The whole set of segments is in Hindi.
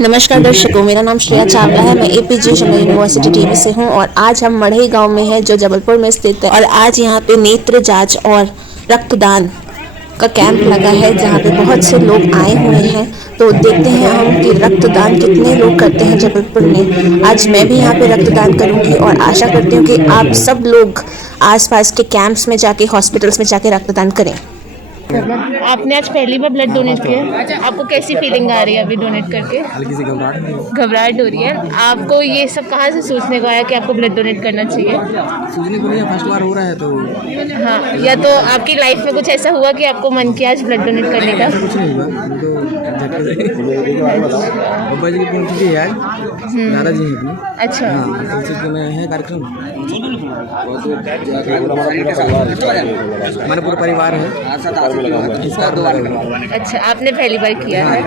नमस्कार दर्शकों, मेरा नाम श्रेया चावला है। मैं एपीजे अब्दुल यूनिवर्सिटी टीवी से हूं और आज हम मढ़ई गांव में हैं जो जबलपुर में स्थित है। और आज यहां पे नेत्र जांच और रक्तदान का कैंप लगा है जहां पे बहुत से लोग आए हुए हैं। तो देखते हैं हम कि रक्तदान कितने लोग करते हैं जबलपुर में। आज मैं भी यहां पे रक्तदान करूंगी और आशा करती हूं कि आप सब लोग आसपास के कैंप्स में जाके, हॉस्पिटल्स में जाके रक्तदान करें। आपने आज पहली बार ब्लड डोनेट किया, आपको कैसी फीलिंग आ रही है अभी डोनेट करके? हल्की सी घबराहट हो रही है। आपको ये सब कहाँ से सोचने को आया कि आपको ब्लड डोनेट करना चाहिए? सूझने को नहीं, फर्स्ट बार हो रहा है तो हाँ, या तो आपकी लाइफ में कुछ ऐसा हुआ कि आपको मन किया आज ब्लड डोनेट करने का? कुछ नहीं हुआ। तो बब्बा जी की पुण्यतिथि है आज, दादाजी हैं अपनी। अच्छा। हाँ, तो उसी के में है कार्यक्रम। हमारा पूरा परिवार है इसका द्वार। अच्छा, आपने पहली बार किया है।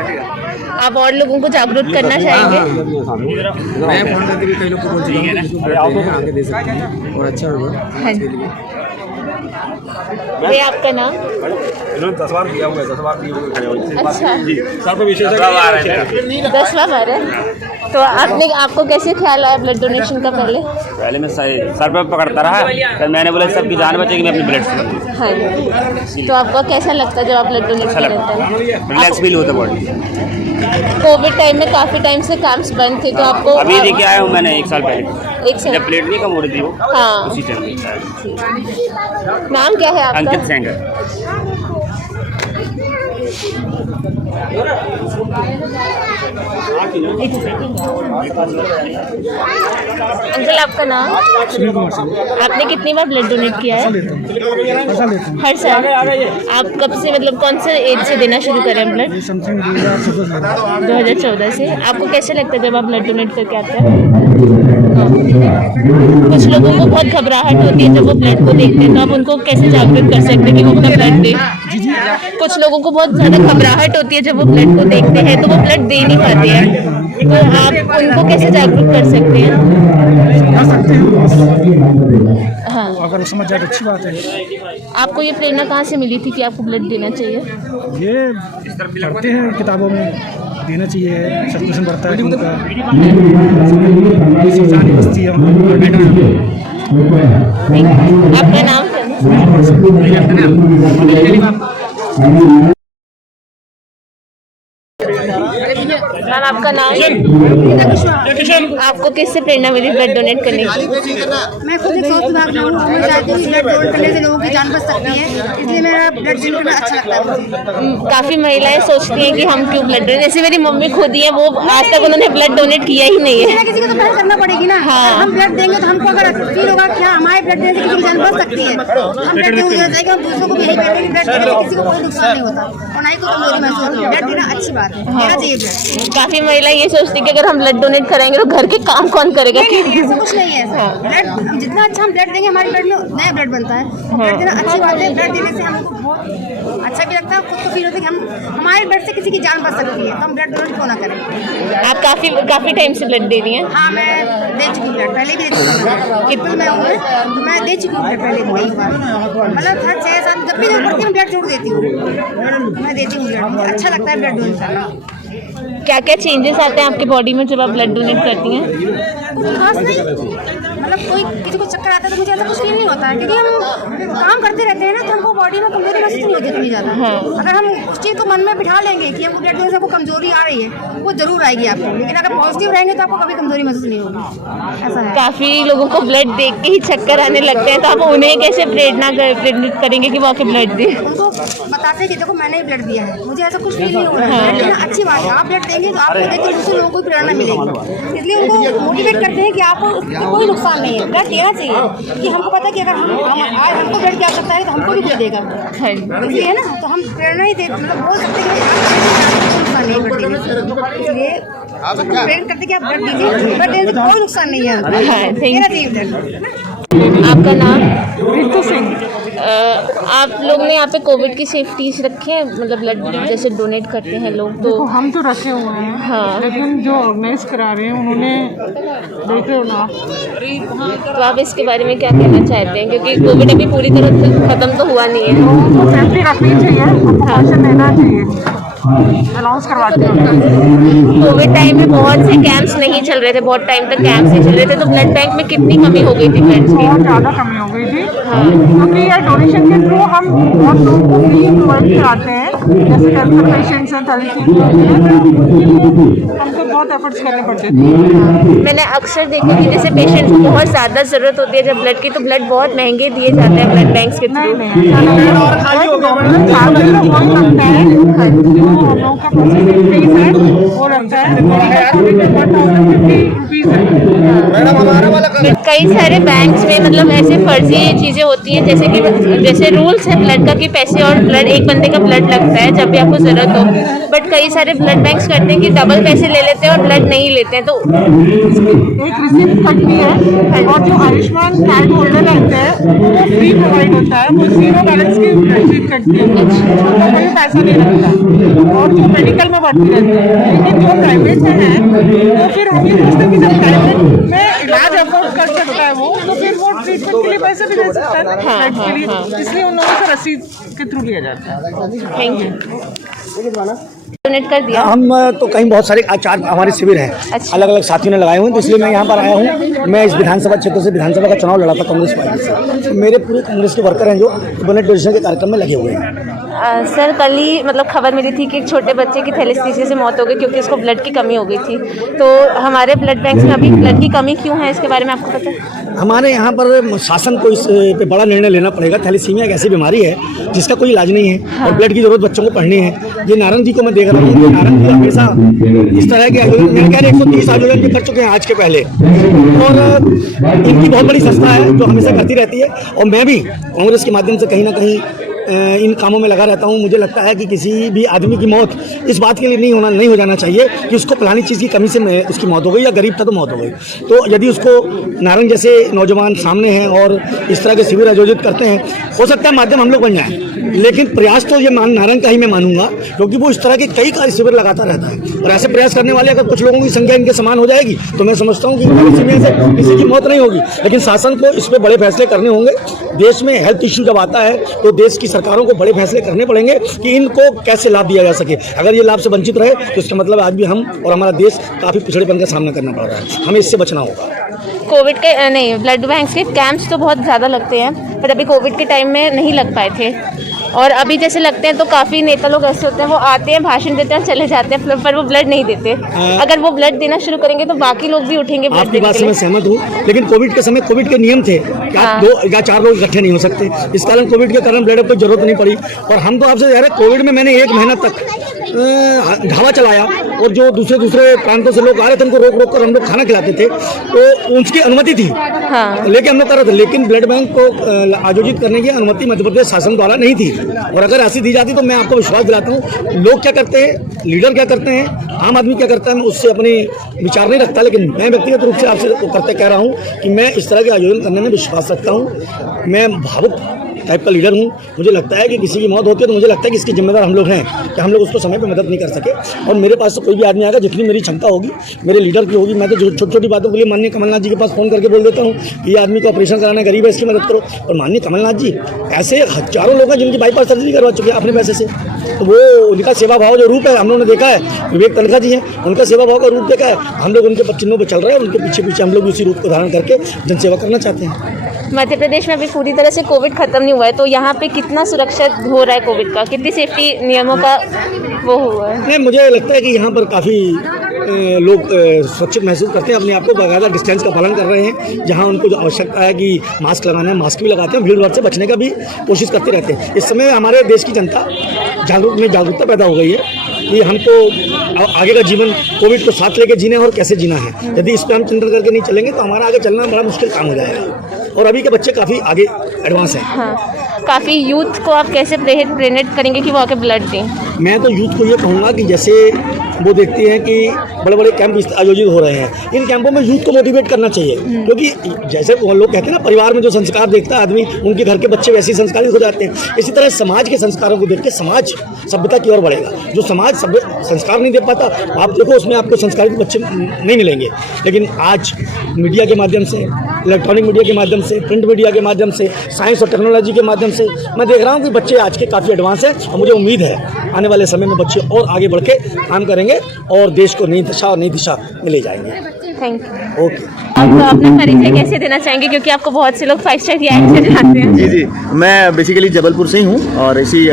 आप और लोगों को जागरूक करना चाहेंगे? मैं फोन करके भी कई लोग को बोल चुका हूँ जिसको ब्लड देना है, आगे दे सकते हैं और अच्छा होगा हाँ। के लिए। ये आपका नाम? इन्होंने 10 बार दिया हुआ है, 10 बार दिए हुए हैं। अच्छा, जी, सर पे विशेष 10 बार है। 10वां बार है। तो आपको कैसे ख्याल आया ब्लड डोनेशन का? पहले मैं सर पे पकड़ता रहा, फिर मैंने बोला सबकी जान बचेगी, मैं अपनी ब्लड से करूँ। हाँ। तो आपको कैसा लगता है जब आप ब्लड डोनेट करते हैं? रिलैक्स फील होता है बॉडी। कोविड टाइम में काफी टाइम से कैंप्स बंद थे, तो आपको अभी देखे आया हूँ मैंने 1 साल पहले, एक साल जब प्लेट नहीं कम हो रही थी वो, हाँ। उसी टाइम। नाम क्या है आपका? अंकित सेंगर। अंकल, आपका नाम? आपने कितनी बार ब्लड डोनेट किया है? हर साल। आप कब से, मतलब कौन से एज से देना शुरू करें ब्लड? 2014 से। आपको कैसे लगता है जब आप ब्लड डोनेट करके आते हैं? कुछ लोगों को बहुत घबराहट होती है जब वो ब्लड को देखते हैं, तो आप उनको कैसे जागरूक कर सकते हैं कि वो अपना ब्लड दें? कुछ लोगों को बहुत ज़्यादा घबराहट होती है जब वो ब्लड को देखते हैं तो वो ब्लड दे नहीं पाते हैं, तो आप उनको कैसे जागरूक कर सकते हैं? हाँ, अगर समझ जाए तो अच्छी बात है। आपको ये प्रेरणा कहाँ से मिली थी कि आपको ब्लड देना चाहिए? ये पढ़ते हैं किताबों में, देना चाहिए, सर्कुलेशन बढ़ता है उनका, जान बचती है। आपका नाम क्या? मैम, आपका नाम? आपको किससे प्रेरणा मिली ब्लड डोनेट करने की? मैं खुद एक स्वास्थ्य विभाग में हूँ, मैं चाहती हूँ कि ब्लड डोनेट करने से लोगों की जान बच सकती है, इसलिए मेरा ब्लड डोनेट करना अच्छा लगता है मुझे। काफ़ी महिलाएं सोचती हैं कि हम क्यों ब्लड डोनेट, जैसे मेरी मम्मी खुद ही है, वो आज तक उन्होंने ब्लड डोनेट किया ही नहीं है। किसी को तो पहल करना पड़ेगी ना। हाँ। हम ब्लड देंगे तो हमको अगर फील होगा कि हाँ हमारे ब्लड देने से किसी की जान बच सकती है, हम ब्लड देंगे। हम दूसरों को भी यही कहते हैं कि ब्लड देने से किसी को कोई नुकसान नहीं होता और ना ही कोई कमजोरी महसूस होती है। ब्लड देना अच्छी बात है, देना चाहिए ब्लड। काफ़ी महिलाएं ये सोचती है कि अगर हम ब्लड डोनेट करेंगे तो घर के काम कौन करेगा? ऐसा कुछ नहीं है। ब्लड जितना अच्छा हम ब्लड देंगे हमारे ब्लड में नया ब्लड बनता है। ब्लड देना अच्छी बात है। ब्लड देने से हमको बहुत अच्छा भी लगता है, खुद को फील होता है कि हम हमारे ब्लड से किसी की जान बच सकती है, तो हम ब्लड डोनेट क्यों ना करें। आप काफ़ी टाइम से ब्लड दे रही हैं? हाँ, मैं दे चुकी हूँ ब्लड, पहले भी दे चुकी हूँ। कितने मैं हूँ तो मैं दे चुकी हूँ ब्लड पहले भी कई बार, मतलब हर 6 साल जब भी जरूरत पड़ती है मैं ब्लड जोड़ देती हूँ। मैं देती हूँ ब्लड, मुझे अच्छा लगता है ब्लड डोनेट करना। क्या क्या चेंजेस आते हैं आपकी बॉडी में जब आप ब्लड डोनेट करती हैं? कुछ खास नहीं, मतलब कोई किसी को चक्कर आता है तो मुझे ऐसा कुछ फील नहीं होता है, क्योंकि हम काम करते रहते हैं ना, तो हमको बॉडी में कमजोरी महसूस नहीं होती इतनी ज़्यादा। अगर हम उस चीज़ को मन में बिठा लेंगे कि हमको ब्लड डोनेट से हमको कमजोरी आ रही है, वो जरूर आएगी आपको, लेकिन अगर पॉजिटिव रहेंगे तो आपको कभी कमजोरी महसूस नहीं होगी। ऐसा है। काफ़ी लोगों को ब्लड देख के ही चक्कर आने लगते हैं, तो आप उन्हें कैसे प्रेरित करेंगे कि वो आके ब्लड दें? उनको बताते कि देखो मैंने ही ब्लड दिया है, मुझे ऐसा कुछ फील नहीं हो रहा है, लेकिन अच्छी बात है। आप ब्लड देंगे तो आपको देख के दूसरे लोगों को प्रेरणा मिलेगी, इसलिए उनको मोटिवेट करते हैं कि आपको कोई नुकसान नहीं है, ब्लड देना चाहिए। कि हमको पता है कि अगर हम आज हमको ब्लड की आवश्यकता है तो हमको भी ब्लड देगा, इसलिए है ना, तो हम प्रेरणा ही दे, मतलब बोल सकते हैं कि नुकसान नहीं ब्लड देने से, इसलिए प्रेरित करते कि आप ब्लड दीजिए, ब्लड देने से कोई नुकसान नहीं है, देना चाहिए ब्लड। आपका नाम? रितु सिंह। आप लोग ने यहाँ पे कोविड की सेफ्टीज रखी है, मतलब ब्लड जैसे डोनेट करते हैं लोग, तो हम तो रखे हुए हैं। हाँ, लेकिन जो ऑर्गेनाइज करा रहे हैं उन्होंने देखे हो ना, तो आप इसके बारे में क्या कहना चाहते हैं, क्योंकि कोविड अभी पूरी तरह से खत्म तो हुआ नहीं है? सेफ्टी रखनी चाहिए, प्रिकॉशन लेना चाहिए। अनाउंस करवाते हैं। कोविड टाइम में बहुत से कैंप्स नहीं चल रहे थे, बहुत टाइम तक कैंप्स नहीं चल रहे थे, तो ब्लड बैंक में कितनी कमी हो गई थी ब्लड्स की? बहुत ज़्यादा कमी हो गई थी, क्योंकि ये डोनेशन के थ्रू हम बहुत लोगों को फ्री प्रोवाइड कराते हैं, जैसे कैंसर पेशेंट्स हैं, थैलेसीमिया हमको बहुत एफर्ट्स करने पड़ते थे। मैंने अक्सर देखा कि जैसे पेशेंट्स को बहुत ज़्यादा ज़रूरत होती है जब ब्लड की, तो ब्लड बहुत महंगे दिए जाते हैं ब्लड बैंक्स के थ्रू। गवर्नमेंट चार्ज वही लगता है, जो हम लोगों का प्रोसेसिंग फीस है वो लगता है कई सारे बैंक्स में मतलब ऐसे फर्जी चीज़ें होती हैं, जैसे रूल्स है ब्लड का कि पैसे और ब्लड एक बंदे का ब्लड लगता है जब भी आपको ज़रूरत हो, बट कई सारे ब्लड बैंक्स करते हैं कि डबल पैसे ले लेते हैं और ब्लड नहीं लेते हैं। तो एक रिसिप्ट कटती है और जो आयुष्मान कार्ड होल्डर रहते हैं वो फ्री प्रोवाइड होता है, वो 0 बैलेंस की रिसिप्ट कटती है, तो कोई पैसा नहीं लगता और जो मेडिकल में बढ़ती रहती है। लेकिन जो प्राइवेट में है तो फिर हम ये सोचते हैं कि जब प्राइवेट में इलाज अफोर्ड कर सकता है वो, तो फिर वो ट्रीटमेंट के लिए पैसे भी दे सकता है ना ब्लड के लिए, इसलिए उन लोगों से रसीद के थ्रू लिया जाता है। Thank you. डोनेट कर दिया। हम तो कहीं बहुत सारे आचार हमारे शिविर हैं, अच्छा। अलग अलग साथियों ने लगाए हुए हैं, तो इसलिए मैं यहाँ पर आया हूँ। मैं इस विधानसभा क्षेत्र से विधानसभा का चुनाव लड़ा था कांग्रेस पार्टी से, तो मेरे पूरे कांग्रेस के वर्कर हैं जो ब्लड डोनेशन के कार्यक्रम में लगे हुए हैं। सर कल ही मतलब खबर मिली थी कि एक छोटे बच्चे की थैलेसीमिया से मौत हो गई क्योंकि उसको ब्लड की कमी हो गई थी, तो हमारे ब्लड बैंक में अभी ब्लड की कमी क्यों है, इसके बारे में आपको पता है? हमारे यहाँ पर शासन को इस पे बड़ा निर्णय लेना पड़ेगा। थैलेसीमिया एक ऐसी बीमारी है जिसका कोई इलाज नहीं है और ब्लड की जरूरत बच्चों को पढ़नी है। ये नारंग जी को मैं देख रहा हूँ, नारंग जी हमेशा इस तरह के आयोजन, मैंने कह रहे 130 आयोजन भी कर चुके हैं आज के पहले, और इनकी बहुत बड़ी संस्था है जो हमेशा करती रहती है। और मैं भी कांग्रेस के माध्यम से कहीं ना कहीं इन कामों में लगा रहता हूँ। मुझे लगता है कि किसी भी आदमी की मौत इस बात के लिए नहीं हो जाना चाहिए कि उसको फलानी चीज़ की कमी से उसकी मौत हो गई या गरीब था तो मौत हो गई। तो यदि उसको नारंग जैसे नौजवान सामने हैं और इस तरह के शिविर आयोजित करते हैं, हो सकता है माध्यम हम लोग बन जाएं, लेकिन प्रयास तो ये नारंग का ही मैं मानूंगा, क्योंकि वो इस तरह के कई कार्य शिविर लगाता रहता है। और ऐसे प्रयास करने वाले अगर कुछ लोगों की संख्या इनके समान हो जाएगी तो मैं समझता हूँ कि थैलेसीमिया से किसी की मौत नहीं होगी। लेकिन शासन को इस पर बड़े फैसले करने होंगे। देश में हेल्थ इश्यू जब आता है तो देश की सरकारों को बड़े फैसले करने पड़ेंगे कि इनको कैसे लाभ दिया जा सके। अगर ये लाभ से वंचित रहे तो इसका मतलब आज भी हम और हमारा देश काफ़ी पिछड़ेपन का सामना करना पड़ रहा है। हमें इससे बचना होगा। कोविड के नहीं, ब्लड बैंक के कैंप्स तो बहुत ज़्यादा लगते हैं, पर अभी कोविड के टाइम में नहीं लग पाए थे, और अभी जैसे लगते हैं तो काफ़ी नेता लोग ऐसे होते हैं, वो आते हैं, भाषण देते हैं, चले जाते हैं, पर वो ब्लड नहीं देते। अगर वो ब्लड देना शुरू करेंगे तो बाकी लोग भी उठेंगे ब्लड आपकी देने बात के से मैं लिए। सहमत हूँ, लेकिन कोविड के समय कोविड के नियम थे कि आप 2 या 4 लोग इकट्ठे नहीं हो सकते। इस कारण कोविड के कारण ब्लड की जरूरत नहीं पड़ी। और हम तो आपसे कह रहे हैं, कोविड में मैंने 1 महीना तक ढाबा चलाया, और जो दूसरे प्रांतों से लोग आ रहे थे उनको रोक कर हम लोग खाना खिलाते थे, तो उनकी अनुमति थी, लेकिन हम लोग कर रहे थे। लेकिन ब्लड बैंक को आयोजित करने की अनुमति मध्य प्रदेश शासन द्वारा नहीं थी, और अगर ऐसी दी जाती तो मैं आपको विश्वास दिलाता हूँ, लोग क्या करते हैं, लीडर क्या करते हैं, आम आदमी क्या करता है, मैं उससे अपनी विचार नहीं रखता। लेकिन मैं व्यक्तिगत रूप से आपसे करते कह रहा हूँ कि मैं इस तरह के आयोजन करने में विश्वास रखता हूँ। मैं भावुक टाइप का लीडर हूँ। मुझे लगता है कि किसी की मौत होती है तो मुझे लगता है कि इसके जिम्मेदार हम लोग हैं कि हम लोग उसको समय पे मदद नहीं कर सके। और मेरे पास तो कोई भी आदमी आएगा, जितनी मेरी क्षमता होगी, मेरे लीडर की होगी, मैं तो छोटी छोटी बातों के लिए माननीय कमलनाथ जी के पास फ़ोन करके बोल देता हूँ कि ये आदमी को ऑपरेशन कराना है, गरीब है, इसकी मदद करो। और माननीय कमलनाथ जी ऐसे हजारों लोग हैं जिनकी बाईपास सर्जरी करवा चुके हैं अपने पैसे से। तो वो उनका सेवा भाव जो रूप है हम लोगों ने देखा है। विवेक तनखा जी हैं, उनका सेवा भाव का रूप देखा है। हम लोग उनके चिन्हों पर चल रहे हैं, उनके पीछे पीछे हम लोग उसी रूप को धारण करके जनसेवा करना चाहते हैं। मध्य प्रदेश में अभी पूरी तरह से कोविड खत्म नहीं हुआ है, तो यहाँ पे कितना सुरक्षित हो रहा है कोविड का, कितनी सेफ्टी नियमों का वो हुआ है? नहीं, मुझे लगता है कि यहाँ पर काफ़ी लोग सुरक्षित महसूस करते हैं, अपने आप को बाकायदा डिस्टेंस का पालन कर रहे हैं। जहाँ उनको जो आवश्यकता है कि मास्क लगाना है, मास्क भी लगाते हैं, भीड़ भाड़ से बचने का भी कोशिश करते रहते हैं। इस समय हमारे देश की जनता जागरूकता पैदा हो गई है कि हमको आगे का जीवन कोविड को साथ लेके जीना है और कैसे जीना है। यदि इस पर हम चिंतन करके नहीं चलेंगे तो हमारा आगे चलना बड़ा मुश्किल काम हो जाएगा। और अभी के बच्चे काफ़ी आगे एडवांस हैं। हाँ, काफ़ी यूथ को आप कैसे प्रेरित करेंगे कि वो आके ब्लड दें? मैं तो यूथ को ये कहूँगा कि जैसे वो देखते हैं कि बड़े बड़े कैंप आयोजित हो रहे हैं, इन कैंपों में यूथ को मोटिवेट करना चाहिए। क्योंकि जैसे वो लोग कहते हैं ना, परिवार में जो संस्कार देखता है आदमी, उनके घर के बच्चे वैसे ही संस्कारित हो जाते हैं। इसी तरह समाज के संस्कारों को देख के समाज सभ्यता की ओर बढ़ेगा। जो समाज संस्कार नहीं दे पाता, आप देखो उसमें आपको संस्कारित बच्चे नहीं मिलेंगे। लेकिन आज मीडिया के माध्यम से इलेक्ट्रॉनिक मीडिया के माध्यम से, प्रिंट मीडिया के माध्यम से, साइंस और टेक्नोलॉजी के माध्यम से मैं देख रहा हूँ कि बच्चे आज के काफ़ी एडवांस हैं और मुझे उम्मीद है आने वाले समय में बच्चे और आगे बढ़ के काम करेंगे और देश को नई दशा और नई दिशा में ले जाएंगे। Thank you. ओके। आप अपना परिचय कैसे देना चाहेंगे, क्योंकि आपको बहुत से लोग 5 स्टार रियायत से जानते हैं। जी जी, मैं बेसिकली जबलपुर से ही हूँ और इसी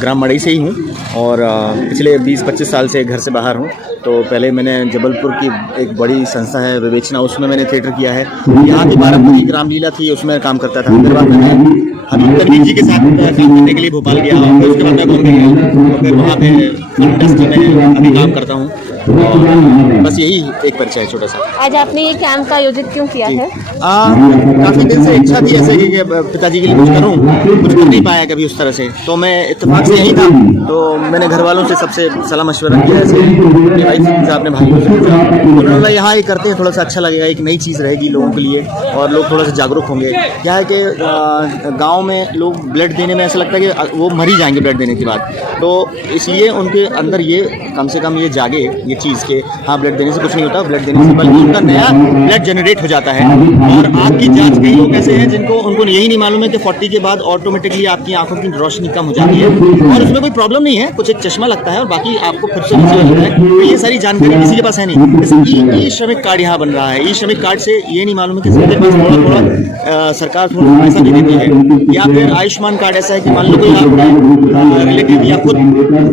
ग्राम मड़ई से ही हूँ और पिछले 20-25 साल से घर से बाहर हूँ। तो पहले मैंने जबलपुर की एक बड़ी संस्था है विवेचना, उसमें मैंने थिएटर किया है। यहाँ की पारंपरिक रामलीला थी, उसमें काम करता था। फिर बाद में हबीब तनवीर जी के साथ काम करने के लिए भोपाल गया और फिर उसके बाद मैं बॉम्बे गया, तो फिर वहाँ पे फिल्म इंडस्ट्री में अभी काम करता हूँ। और बस यही एक परिचय है छोटा सा। आज आपने ये कैंप का आयोजित क्यों किया है? काफ़ी दिन से इच्छा थी ऐसे कि पिताजी के लिए कुछ करूं, कुछ कर नहीं पाया कभी उस तरह से। तो मैं इत्तेफाक से यही था, तो मैंने घर वालों से सबसे सलाह मशवरा किया, ऐसे अपनी वाइफ से, अपने भाइयों से पूछा। उन्होंने यहाँ ये करते हैं, थोड़ा सा अच्छा लगेगा, एक नई चीज़ रहेगी लोगों के लिए और लोग थोड़ा सा जागरूक होंगे। क्या है कि गाँव में लोग ब्लड देने में ऐसा लगता है कि वो मर ही जाएंगे ब्लड देने के बाद, तो इसलिए उनके अंदर ये कम से कम ये जागे ये चीज़ के हाँ ब्लड देने से कुछ नहीं होता, ब्लड देने से बल्कि उनका नया ब्लड जनरेट हो जाता है। और आँख की जांच कई लोग ऐसे हैं जिनको उनको यही नहीं मालूम है कि 40 के बाद ऑटोमेटिकली आपकी आंखों की रोशनी कम हो जाती है और उसमें कोई प्रॉब्लम नहीं है, कुछ एक चश्मा लगता है और बाकी आपको फिर से नीचे लगता है। तो ये सारी जानकारी किसी के पास है नहीं। जैसे ई श्रमिक कार्ड यहाँ बन रहा है, ई श्रमिक कार्ड से ये नहीं मालूम है कि सबके पास थोड़ा थोड़ा सरकार थोड़ा पैसा दे देती है। या फिर आयुष्मान कार्ड ऐसा है कि मान लो कोई आपका रिलेटिव या खुद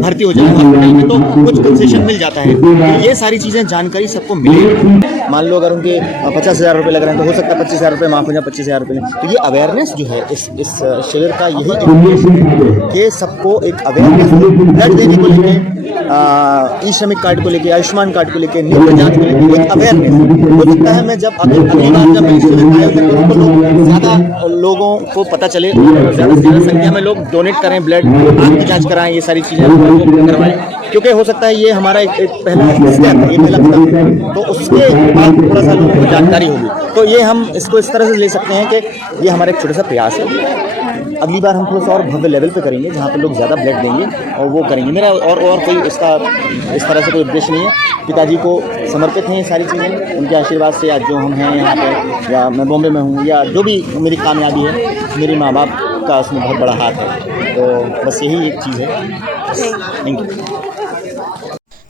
भर्ती हो जाए हॉस्पिटल में तो कुछ कंसेशन मिल जाता है। तो ये सारी चीज़ें जानकारी सबको मिले। मान लो अगर उनके 50,000 रुपये लग रहे हैं तो हो सकता है 25,000 रुपये माफ़ हो जाए, 25,000 रुपये। तो ये अवेयरनेस जो है इस शिविर का यही उद्देश्य है कि सबको एक अवेयरनेस ब्लड देने को लेके, ई श्रमिक कार्ड को लेके, आयुष्मान कार्ड को लेके, नेत्र जांच को लेके एक अवेयरनेस हो सकता है। मैं जब अगली बार जब मैं शिविर का आयोजन करूँ तो लोग ज़्यादा लोगों को पता चले, ज़्यादा से ज़्यादा संख्या में लोग डोनेट करें, ब्लड आँख की जाँच कराएं, ये सारी चीज़ें करवाएं, क्योंकि हो सकता है ये हमारा एक पहला स्टेप है, ये पहला कदम है। तो उसके बाद थोड़ा सा लोगों को जानकारी होगी, तो ये हम इसको इस तरह से ले सकते हैं कि ये हमारा एक छोटा सा प्रयास है। अगली बार हम थोड़ा सा और भव्य लेवल पे करेंगे जहाँ पे लोग ज़्यादा ब्लड देंगे और वो करेंगे। मेरा और कोई इसका इस तरह से कोई उद्देश्य नहीं है। पिताजी को समर्पित हैं ये सारी चीज़ें, उनके आशीर्वाद से आज जो हम हैं यहाँ पे, या मैं बॉम्बे में हूँ, या जो भी मेरी कामयाबी है, मेरे माँ बाप का उसमें बहुत बड़ा हाथ है। तो बस यही एक चीज़ है। Thank you.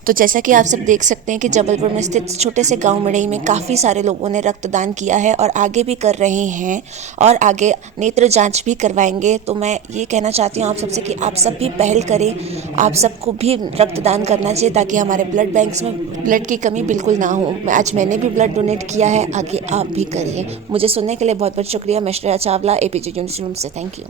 तो जैसा कि आप सब देख सकते हैं कि जबलपुर में स्थित छोटे से गांव मड़ई में काफ़ी सारे लोगों ने रक्तदान किया है और आगे भी कर रहे हैं और आगे नेत्र जांच भी करवाएंगे। तो मैं ये कहना चाहती हूँ आप सबसे कि आप सब भी पहल करें, आप सबको भी रक्तदान करना चाहिए ताकि हमारे ब्लड बैंक्स में ब्लड की कमी बिल्कुल ना हो। आज मैंने भी ब्लड डोनेट किया है, आगे आप भी करिए। मुझे सुनने के लिए बहुत बहुत शुक्रिया। मैं Shreya Chawla, APJ news room से। Thank you.